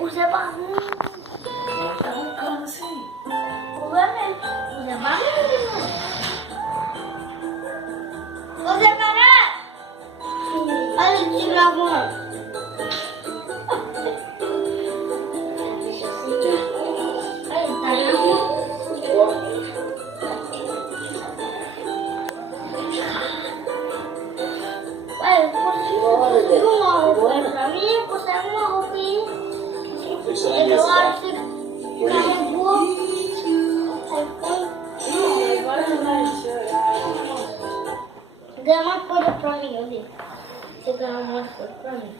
Usa banho. Tá roncando assim. Usa mesmo. Usa banho. Usa banho. Olha ele te gravando. Olha, ele tá gravando. Olha, consegue uma roupa pra mim? Consegue uma roupinha? Eu acho que carregou. Agora vai chorar. Ganha uma coisa pra mim, olha. Você ganhou uma coisa pra mim.